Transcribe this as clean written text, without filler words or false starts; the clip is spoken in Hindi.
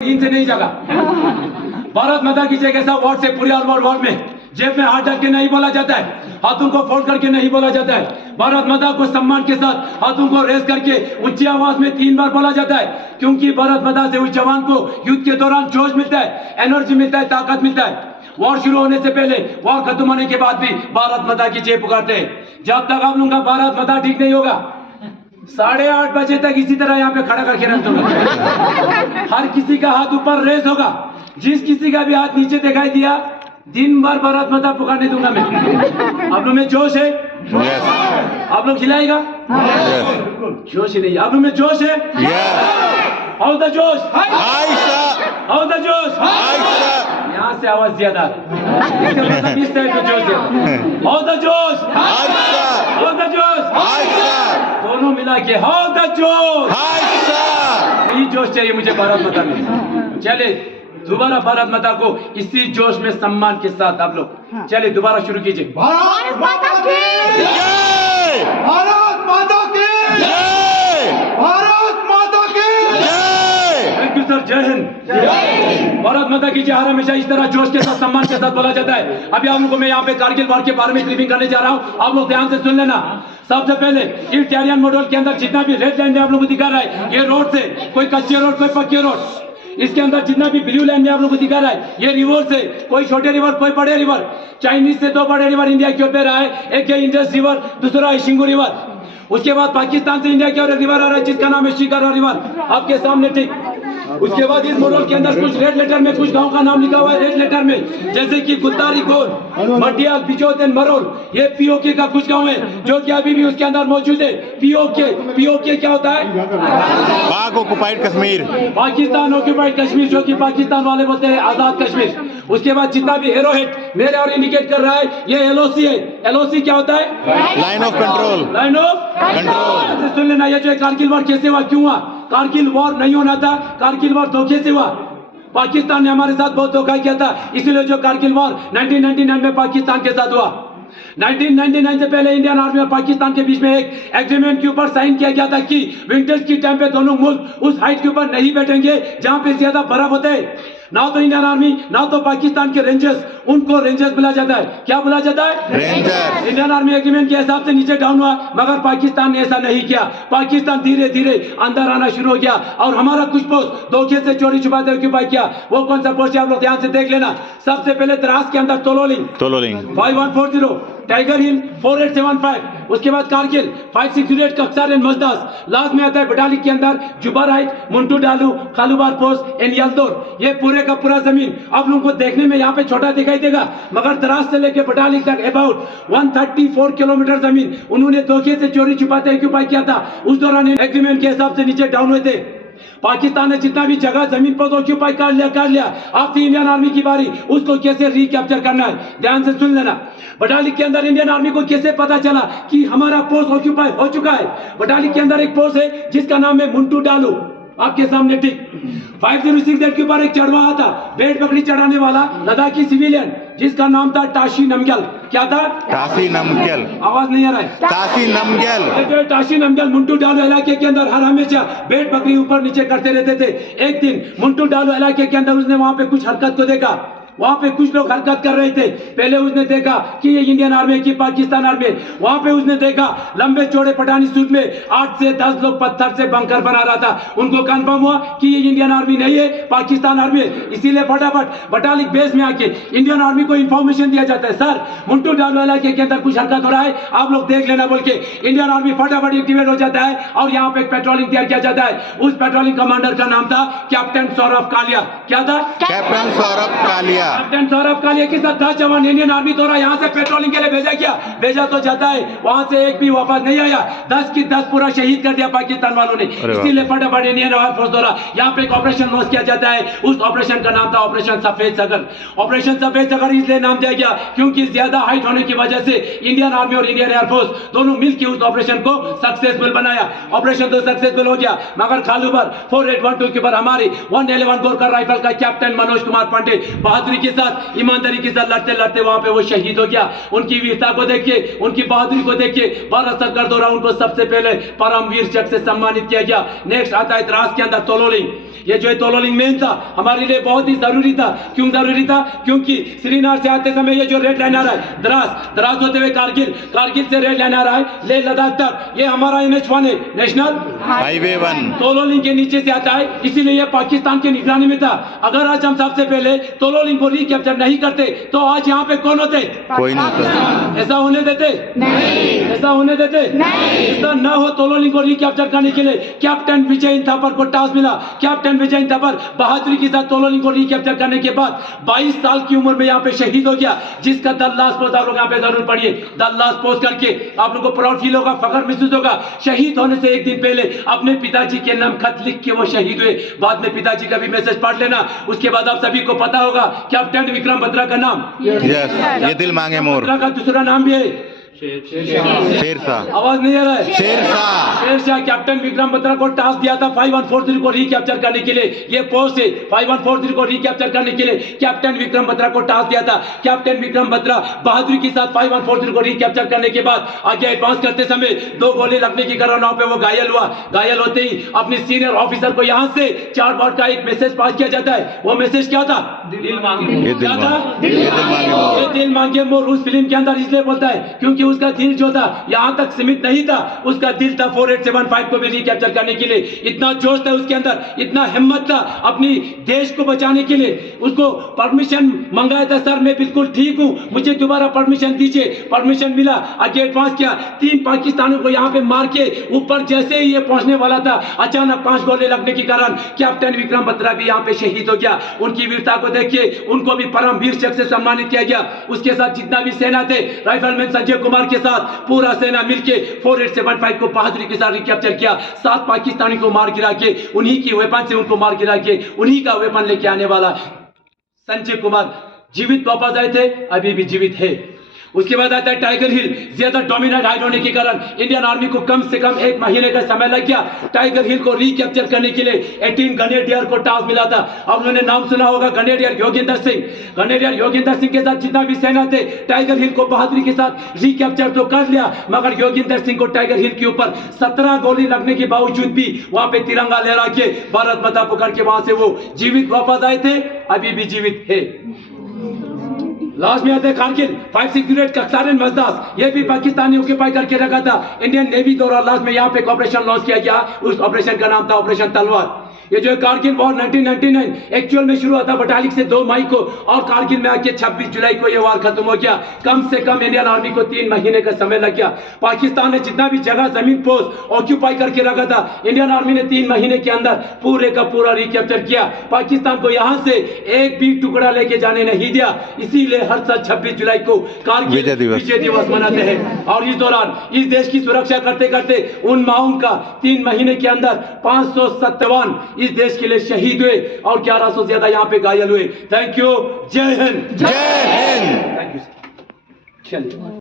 इनसे नहीं जगा। भारत माता की जय कैसा वर्ड से पूरे वर्ल्ड में जेब में हाथ डाल के नहीं बोला जाता है, हाथों को फोल्ड करके नहीं बोला जाता है। भारत माता को सम्मान के साथ हाथों को रेस करके ऊंची आवाज में 3 बार बोला जाता है, क्योंकि भारत माता से उस जवान को युद्ध के दौरान जोश मिलता है, एनर्जी मिलता है, ताकत मिलता है। वॉर शुरू होने से पहले, वॉर खत्म होने के बाद भी भारत माता की जय पुकारते हैं। जब तक आप लोगों का भारत माता ठीक नहीं होगा, 8:30 बजे तक इसी तरह यहाँ पे खड़ा करके रख दूंगा। हर किसी का हाथ ऊपर रेस होगा, जिस किसी का भी हाथ नीचे दिखाई दिया, दिन भर भारत माता पुकारने दूंगा मैं। आप लोग में जोश है? आप लोग खिलाएगा? जोश ही नहीं, आप लोग में जोश है? हाउ द जोश? हाउ द जोश? यहाँ से आवाज ज्यादा, इस साइड में जोश ज्यादा। हाउ द जोश? हाउ द जोश? दोनों मिला के हाउ द जोश? यही जोश चाहिए मुझे भारत माता में। चले दोबारा भारत माता को इसी जोश में सम्मान के साथ आप लोग चले दोबारा शुरू कीजिए। भारत माता की जय! भारत माता की जय! भारत माता की जय! थैंक यू सर, जय हिंद। भारत माता की जय हमेशा इस तरह जोश के साथ, सम्मान के साथ बोला जाता है। अभी आप लोगों को मैं यहाँ पे कारगिल वॉर के बारे में ब्रीफिंग करने जा रहा हूँ, आप लोग ध्यान से सुन लेना। सबसे पहले इस टैरियन मॉडल के अंदर जितना भी रेड लाइन में आप लोगों को दिखा रहा है, ये रोड से, कोई कच्चे रोड कोई पक्के रोड। इसके अंदर जितना भी ब्लू लाइन में आप लोगों को दिखा रहा है, ये रिवर से, कोई छोटे रिवर कोई बड़े रिवर। चाइनीज से 2 बड़े रिवर इंडिया के ऊपर है, एक है इंडस रिवर, दूसरा है शिंगू रिवर। उसके बाद पाकिस्तान से इंडिया की ओर एक रिवर आ रहा है जिसका नाम है शिकारा रिवर, आपके सामने ठीक। उसके बाद इस मॉडल के अंदर कुछ रेड लेटर में कुछ गांव का नाम लिखा हुआ है रेड लेटर में, जैसे कि गुत्तारी खोल, मटियाल, बिजोत एंड मरोल। ये पीओके का कुछ गांव है जो कि अभी भी उसके अंदर मौजूद है। पीओके क्या होता है? पाक ऑक्युपाइड कश्मीर, पाकिस्तान ऑक्युपाइड कश्मीर, जो कि पाकिस्तान वाले बोलते हैं आजाद कश्मीर। उसके बाद जितना भी एरोहेड मेरे और इंडिकेट कर रहा है, ये एलओसी है। एलओसी क्या होता है? Line of control. Line of control. सुन लेना, ये जो कारगिल वॉर कैसे हुआ, क्यों हुआ? कारगिल वॉर नहीं होना था, कारगिल वॉर धोखे से हुआ। पाकिस्तान ने हमारे साथ बहुत धोखा किया था, इसीलिए जो कारगिल वॉर 1999 में पाकिस्तान के साथ हुआ। 1999 से पहले इंडियन आर्मी और पाकिस्तान के बीच में एक एग्रीमेंट के ऊपर साइन किया गया था कि विंटर्स की टाइम पे दोनों मुल्क उस हाइट के ऊपर नहीं बैठेंगे जहां पे ज्यादा बर्फ होते हैं। ना तो इंडियन आर्मी ना तो पाकिस्तान के रेंजर्स, उनको रेंजर्स बुला जाता है। क्या बुला जाता है? रेंजर। इंडियन आर्मी एग्रीमेंट के हिसाब से नीचे डाउन हुआ, मगर पाकिस्तान ने ऐसा नहीं किया। पाकिस्तान धीरे धीरे अंदर आना शुरू हो गया और हमारा कुछ पोस्ट धोखे से चोरी छुपाते ऑक्यूपाई किया। वो कौन सा पोस्ट है आप लोग ध्यान से देख लेना। सबसे पहले द्रास के अंदर तोलोलिंग 5140, टाइगर हिल 4875, उसके बाद कारगिल 568 कक्सर एंड मजदास। लास्ट में आता है बटालिक के अंदर जुबाराइट, मुंटू डालू, खालूबार पोस्ट एंड यलदौर। ये पूरे का पूरा जमीन आप लोगों को देखने में यहाँ पे छोटा दिखाई देगा, मगर द्रास से लेके बटालिक तक अबाउट 134 किलोमीटर जमीन उन्होंने धोखे से चोरी छुपाते ऑक्यूपाई किया था। उस दौरान एग्रीमेंट के हिसाब से नीचे डाउन हुए थे। पाकिस्तान ने जितना भी जगह जमीन पर ऑक्यूपाई कर लिया। अब थी इंडियन आर्मी की बारी, उसको कैसे रिकैप्चर करना है, ध्यान से सुन लेना। बटालिक के अंदर इंडियन आर्मी को कैसे पता चला कि हमारा पोस्ट ऑक्यूपाई हो चुका है? बटालिक के अंदर एक पोस्ट है जिसका नाम है मुंटू डालू, आपके सामने ठीक। 506 के ऊपर एक चढ़वा था, बेट पकड़ी चढ़ाने वाला लद्दाखी सिविलियन, जिसका नाम था टाशी नमग्याल। क्या था? टाशी नमग्याल। आवाज नहीं आ रहा है? टाशी नमग्याल। जो टाशी नमग्याल मुंटू डालू इलाके के अंदर हर हमेशा बेट पकड़ी ऊपर नीचे करते रहते थे। एक दिन मुंटू डालू इलाके के अंदर उसने वहां पे कुछ हरकत को देखा। वहां पे कुछ लोग हरकत कर रहे थे। पहले उसने देखा कि ये इंडियन आर्मी की पाकिस्तान आर्मी। वहां पे उसने देखा लंबे चौड़े पठानी सूट में 8 से 10 लोग पत्थर से बंकर बना रहा था। उनको कंफर्म हुआ कि ये इंडियन आर्मी नहीं है, पाकिस्तान आर्मी है। इसीलिए फटाफट बटालिक बेस में आके इंडियन आर्मी को इंफॉर्मेशन दिया जाता है, सर मुंटू डालू इलाके के अंदर कुछ हरकत हो रहा है, आप लोग देख लेना बोल के। इंडियन आर्मी फटाफट एक्टिवेट हो जाता है और यहाँ पे एक पेट्रोलिंग तैयार किया जाता है। उस पेट्रोलिंग कमांडर का नाम था कैप्टन सौरभ कालिया। क्या था? कैप्टन सौरभ कालिया। कैप्टन सौरभ कालिया के साथ 10 जवान इंडियन आर्मी द्वारा यहाँ से पेट्रोलिंग के लिए भेजा तो जाता है, वहां से एक भी वापस नहीं आया। 10 की 10 पूरा शहीद कर दिया पाकिस्तान वालों ने। इसीलिए फटाफट इंडियन एयरफोर्स द्वारा यहाँ पे एक ऑपरेशन लॉन्च किया जाता है। उस ऑपरेशन का नाम था ऑपरेशन सफेद सागर। ऑपरेशन सफेद सागर इसलिए नाम दिया गया क्योंकि ज्यादा हाइट होने की वजह से इंडियन आर्मी और इंडियन एयरफोर्स दोनों मिलकर उस ऑपरेशन को सक्सेसफुल बनाया। ऑपरेशन तो सक्सेसफुल हो गया, मगर खालूबर 4812 के ऊपर हमारी 111 गोरखा राइफल का कैप्टन मनोज कुमार पांडे बहादुरी के साथ, ईमानदारी के साथ लड़ते लड़ते वहां पे वो शहीद हो गया। उनकी वीरता को देख के, उनकी बहादुरी को देख के भारत सरकार द्वारा उनको सबसे पहले परमवीर चक्र से सम्मानित किया गया। नेक्स्ट आता है द्रास के अंदर तोलोलिंग। ये जो है तोलोलिंग मेन था, हमारे लिए बहुत ही जरूरी था। क्यों जरूरी था? क्योंकि श्रीनगर से आते समय ये जो रेड लाइन आ रहा है द्रास होते हुए कारगिल से रेड लाइन आ रहा है लेह लद्दाख तक, ये हमारा NH1 है, नेशनल हाईवे 1 तोलोलिंग के नीचे से आता है, इसीलिए ये पाकिस्तान के निगरानी में था। अगर आज हम सबसे पहले तोलोलिंग को रिकैप्चर नहीं करते तो आज यहाँ पे कौन होते? कोई नहीं सर। ऐसा होने देते? नहीं। ऐसा होने देते? नहीं। ऐसा न हो तोलोलिंग को रिकैप्चर करने के लिए कैप्टन विजय थापर को टास्क मिला। कैप्टन विजय थापर बहादुरी के साथ तोलोलिंग को रिकैप्चर करने के बाद 22 साल की उम्र में यहाँ पे शहीद हो गया, जिसका द लास्ट पोस्ट आप लोग यहाँ पे जरूर पढ़िए। द लास्ट पोस्ट करके आप लोग को प्राउड फील होगा, फख्र महसूस होगा। शहीद होने से एक दिन पहले अपने पिताजी के नाम खत लिख के वो शहीद हुए। बाद में पिताजी का भी मैसेज पढ़ लेना, उसके बाद आप सभी को पता होगा कैप्टन विक्रम बत्रा का नाम, यस, ये दिल मांगे मोर, बत्रा का दूसरा नाम भी है शेरशाह। आवाज नहीं आ रहा है? शेरशाह। कैप्टन विक्रम बत्रा को टास्क दिया था 5143 को रिकैप्चर करने के लिए। ये पोस्ट है 5143 को रिकैप्चर करने के लिए कैप्टन विक्रम बत्रा को टास्क दिया था। कैप्टन विक्रम बत्रा बहादुरी के साथ 5143 को रिकैप्चर करने के बाद आगे एडवांस करते समय 2 गोली लगने के कारण वहां पे वो घायल हुआ। घायल होते ही अपने सीनियर ऑफिसर को यहाँ से 4 बार का एक मैसेज पास किया जाता है। वो मैसेज क्या था? दिल मांगे मोर। उस फिल्म के अंदर इसलिए बोलता है क्योंकि उसका दिल जो था यहां तक सीमित नहीं था, उसका दिल था 4875 को भी रिकैप्चर करने के लिए। इतना जोश था उसके अंदर, इतना हिम्मत था अपनी देश को बचाने के लिए। उसको परमिशन मंगाया था, सर मैं बिल्कुल ठीक हूं, मुझे दोबारा परमिशन दीजिए। परमिशन मिला, आगे एडवांस किया। 3 पाकिस्तानियों को यहां पे मार के ऊपर जैसे ही ये पहुंचने वाला था, अचानक 5 गोले लगने के कारण कैप्टन विक्रम बत्रा भी यहां पे शहीद हो गया। उनकी वीरता को देखिए, उनको भी परमवीर चक्र से सम्मानित किया गया। उसके साथ जितना भी सेना थे, राइफलमैन संजय कुमार के साथ पूरा सेना मिलके 4875 को बहादुरी के साथ रिकैप्चर किया। 7 पाकिस्तानी को मार गिरा के, उन्हीं की वेपन से उनको मार गिरा के, उन्हीं का वेपन लेके आने वाला संजय कुमार जीवित वापस आए थे, अभी भी जीवित है। उसके बाद आता है टाइगर हिल। ज्यादा डोमिनेट हाइट होने के कारण इंडियन आर्मी को कम से कम 1 महीने का समय लग गया टाइगर हिल को रिकैप्चर करने के लिए। 18 ग्रेनेडियर को टास्क मिला था। अब उन्होंने नाम सुना होगा ग्रेनेडियर योगेंद्र सिंह। ग्रेनेडियर योगेंद्र सिंह के साथ जितना भी सेना थे, टाइगर हिल को बहादुरी के साथ रिकैप्चर तो कर लिया, मगर योगेंद्र सिंह को टाइगर हिल के ऊपर 17 गोली लगने के बावजूद भी वहां पे तिरंगा लहरा के भारत माता पुकार के वहां से वो जीवित वापस आए थे, अभी भी जीवित है। लास्ट में आते हैं कारगिल 568 कक्सारन मजदास। ये भी पाकिस्तानी ऑक्यूपाई करके रखा था। इंडियन नेवी द्वारा लास्ट में यहाँ पे ऑपरेशन लॉन्च किया गया। उस ऑपरेशन का नाम था ऑपरेशन तलवार। ये जो है कारगिल वॉर 1999 एक्चुअल में शुरू हुआ था 42 से 2 मई को, और कारगिल में आके 26 जुलाई को ये वार खत्म हो गया। कम से कम इंडियन आर्मी को 3 महीने का समय लग गया। पाकिस्तान ने जितना भी जगह जमीन पोस्ट ऑक्यूपाई करके रखा था, इंडियन आर्मी ने 3 महीने के अंदर पूरे का पूरा रिकैप्चर किया। पाकिस्तान को यहां से एक भी टुकड़ा लेके जाने नहीं दिया। इसीलिए हर साल 26 जुलाई को कारगिल विजय दिवस मनाते हैं। और इस दौरान इस देश की सुरक्षा करते करते उन माओं का 3 महीने के अंदर 557 इस देश के लिए शहीद हुए और 1100 से ज्यादा यहाँ पे घायल हुए। Thank you. जय हिंद। जय हिंद। Thank you. चलिए।